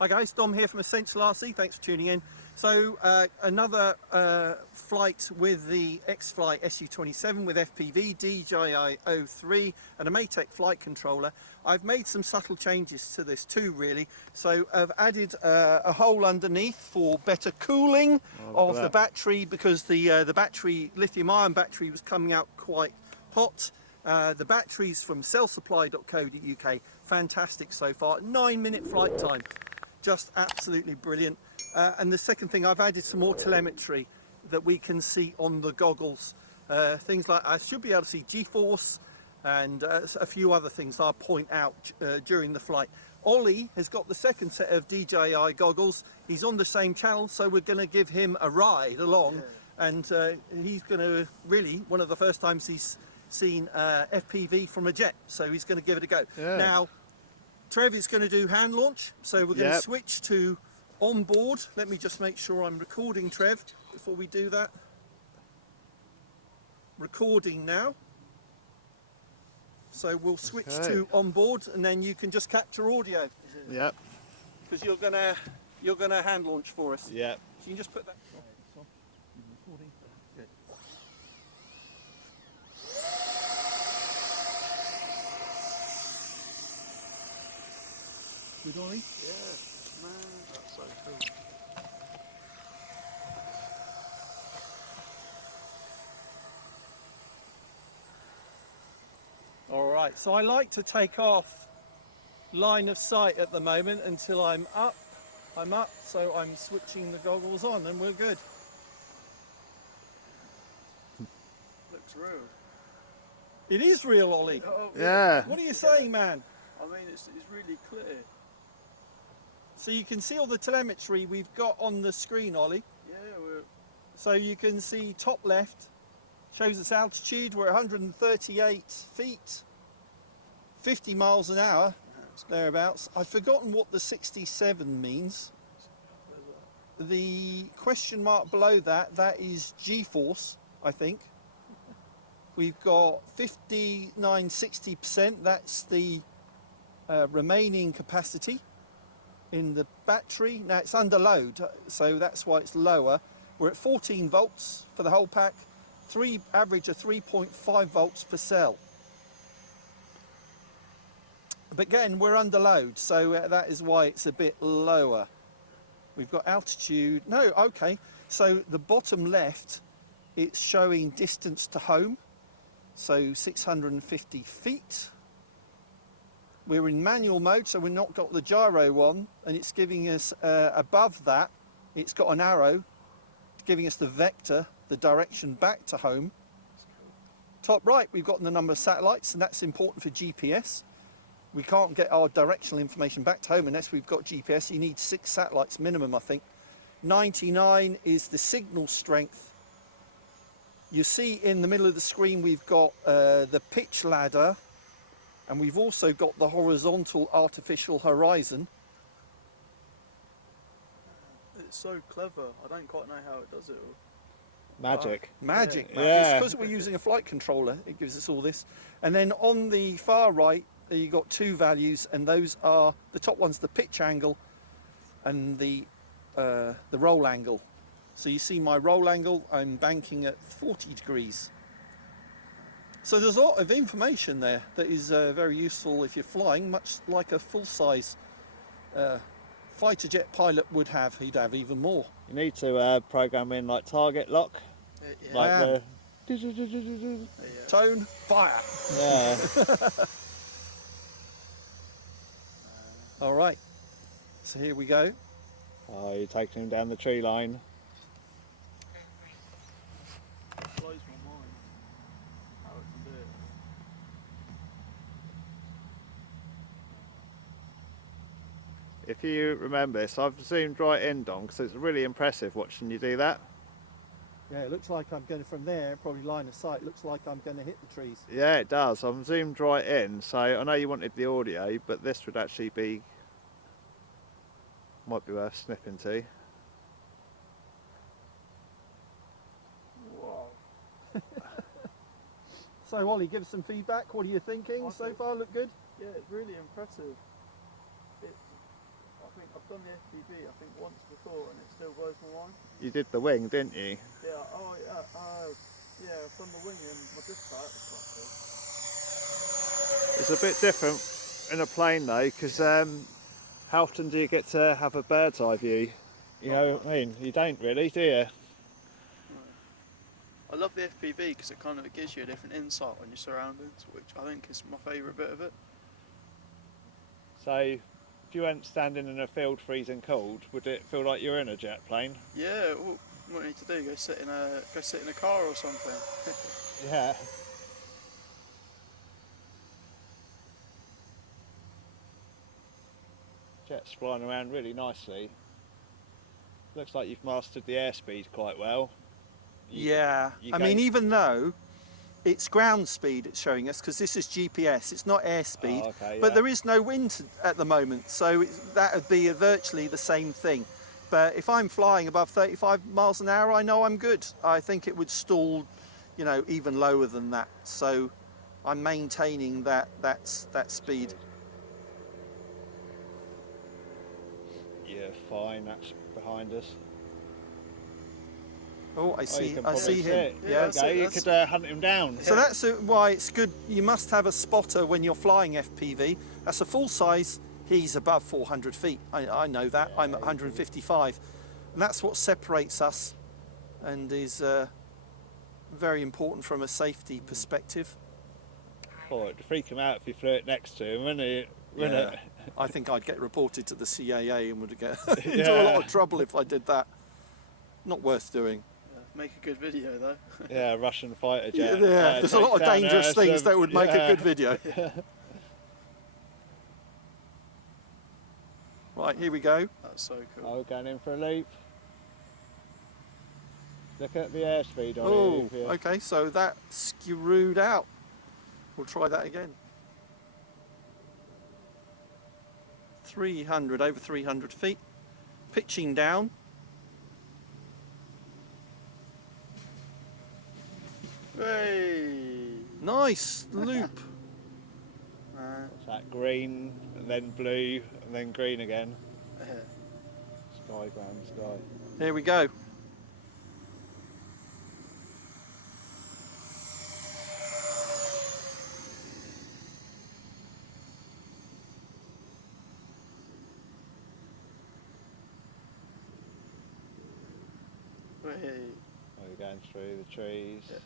Hi guys, Dom here from Essential RC, thanks for tuning in. So another flight with the XFly Su-27 with FPV, DJI 03 and a Maytech flight controller. I've made some subtle changes to this too really. So I've added a hole underneath for better cooling of the battery, because the battery, lithium ion battery, was coming out quite hot. The batteries from cellsupply.co.uk, fantastic so far, 9-minute flight time. Just absolutely brilliant. And the second thing, I've added some more telemetry that we can see on the goggles. Things like, I should be able to see G-force and a few other things I'll point out during the flight. Ollie has got the second set of DJI goggles. He's on the same channel, so we're going to give him a ride along. And he's going to, really, one of the first times he's seen FPV from a jet, so he's going to give it a go. Now, Trevor's going to do hand launch, so we're going to switch to on board. Let me just make sure I'm recording, Trev, before we do that. Recording now. So we'll switch to on board, and then you can just capture audio. Yep. Because you're gonna hand launch for us. Yep. So you can just put that. Recording. Good. Good, Ollie? Yeah, man, that's so cool. All right, so I like to take off line of sight at the moment until I'm up, so I'm switching the goggles on and we're good. Looks real. It is real, Ollie. Oh, Yeah. What are you saying, man? I mean, it's really clear. So you can see all the telemetry we've got on the screen, Ollie. Yeah, So you can see top left, shows us altitude, we're 138 feet, 50 miles an hour, thereabouts. I've forgotten what the 67 means. The question mark below that, that is G-force, I think. We've got 59–60%, that's the remaining capacity in the battery. Now it's under load, so that's why it's lower. We're at 14 volts for the whole pack, average of 3.5 volts per cell. But again, we're under load, so that is why it's a bit lower. We've got altitude, no, okay. So the bottom left, it's showing distance to home, so 650 feet. We're in manual mode, so we've not got the gyro on, and it's giving us above that, it's got an arrow, giving us the vector, the direction back to home. Top right, we've got the number of satellites, and that's important for GPS. We can't get our directional information back to home unless we've got GPS. You need 6 satellites minimum, I think. 99 is the signal strength. You see in the middle of the screen we've got the pitch ladder, and we've also got the horizontal artificial horizon. it's so clever. I don't quite know how it does it all. Magic. Magic, man. Yeah. It's because we're using a flight controller, it gives us all this. And then on the far right, you got 2 values, and those are, the top one's the pitch angle and the roll angle. So you see my roll angle, I'm banking at 40 degrees. So there's a lot of information there that is very useful if you're flying, much like a full-size fighter jet pilot would have. He'd have even more. You need to program in like target lock, Yeah. like Tone, fire. yeah. All right, so here we go. Oh, you're taking him down the tree line. It blows my mind how it can do it. If you remember this, I've zoomed right in, Don, because it's really impressive watching you do that. Yeah, it looks like I'm going to, from there, probably line of sight, looks like I'm going to hit the trees. Yeah, it does. I'm zoomed right in, so I know you wanted the audio, but this would actually be, might be worth snipping to. Wow. So Ollie, give us some feedback. What are you thinking so far? Look good? Yeah, it's really impressive. I think I done the FPV I think once before and it still blows my mind. You did the wing, didn't you? Yeah, oh yeah, I've done the wing and my dispatch was quite It's a bit different in a plane though, because how often do you get to have a bird's eye view? You know what I mean? You don't really, do you? I love the FPV because it kind of gives you a different insight on your surroundings, which I think is my favourite bit of it. So, if you weren't standing in a field freezing cold, would it feel like you're in a jet plane? Yeah, well, what you need to do, go sit in a car or something. Yeah. Jet's flying around really nicely. Looks like you've mastered the airspeed quite well. Yeah, I mean, even though it's ground speed it's showing us, because this is GPS, it's not airspeed, but there is no wind at the moment, so that would be virtually the same thing. But if I'm flying above 35 miles an hour, I know I'm good. I think it would stall, you know, even lower than that. So I'm maintaining that speed. Yeah, fine, that's behind us. Oh, I see him. Yeah, you could hunt him down. So that's why it's good. You must have a spotter when you're flying FPV. That's a full size. He's above 400 feet. I know that. I'm at 155. And that's what separates us and is very important from a safety perspective. Oh, it'd freak him out if you flew it next to him, wouldn't it? Yeah. I think I'd get reported to the CIA and would get into a lot of trouble if I did that. Not worth doing. Make a good video though. Yeah, Russian fighter jet. Yeah, there's a lot of dangerous things that would make a good video. Right, here we go. That's so cool. Oh, going in for a loop. Look at the airspeed on Oh, it. okay, so that screwed out. We'll try that again. 300, over 300 feet. Pitching down. Hey! Nice loop. It's that green, and then blue, and then green again. Sky, ground, sky. Here we go. Hey. We're going through the trees. Yeah.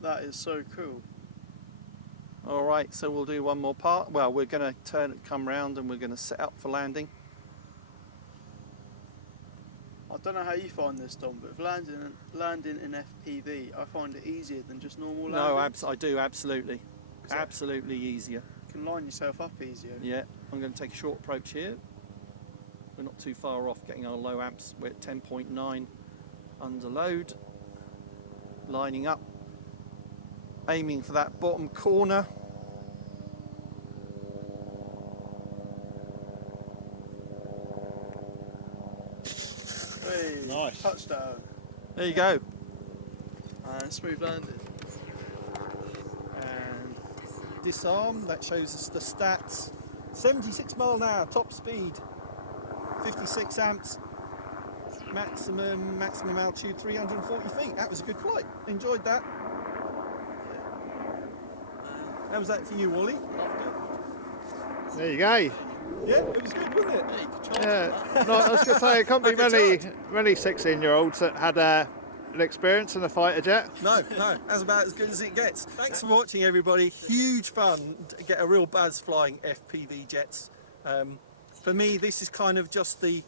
That is so cool. All right, so we'll do one more part. Well, we're going to come round and we're going to set up for landing. I don't know how you find this, Dom, but if landing in FPV, I find it easier than just normal landing. No, I do, absolutely. Absolutely easier. You can line yourself up easier. Yeah, I'm going to take a short approach here. We're not too far off getting our low amps. We're at 10.9 under load. Lining up. Aiming for that bottom corner. Hey, nice. Touchdown. There you go. And smooth landing. And disarm, that shows us the stats. 76 mile an hour, top speed. 56 amps. Maximum altitude 340 feet. That was a good flight. Enjoyed that. How was that for you, Ollie? There you go. Yeah, it was good, wasn't it? Yeah. No, I was going to say, it can't be many 16-year-olds that had an experience in a fighter jet. No, that's about as good as it gets. Thanks for watching, everybody. Huge fun to get a real buzz flying FPV jets. For me, this is kind of just the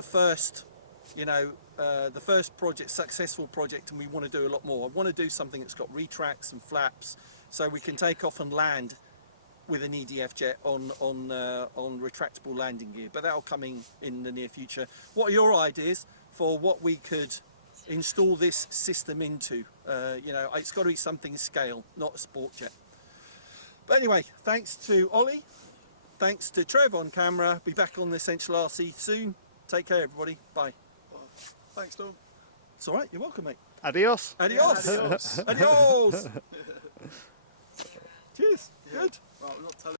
first, you know, the first project, successful project, and we want to do a lot more. I want to do something that's got retracts and flaps, so we can take off and land with an EDF jet on retractable landing gear. But that'll come in the near future. What are your ideas for what we could install this system into? You know, it's got to be something scale, not a sport jet. But anyway, thanks to Ollie. Thanks to Trevor on camera. Be back on the Essential RC soon. Take care, everybody. Bye. Thanks, Dom. It's all right. You're welcome, mate. Adios. Adios. Adios. Adios. Cheers. Yeah. Good. Well, I'm not telling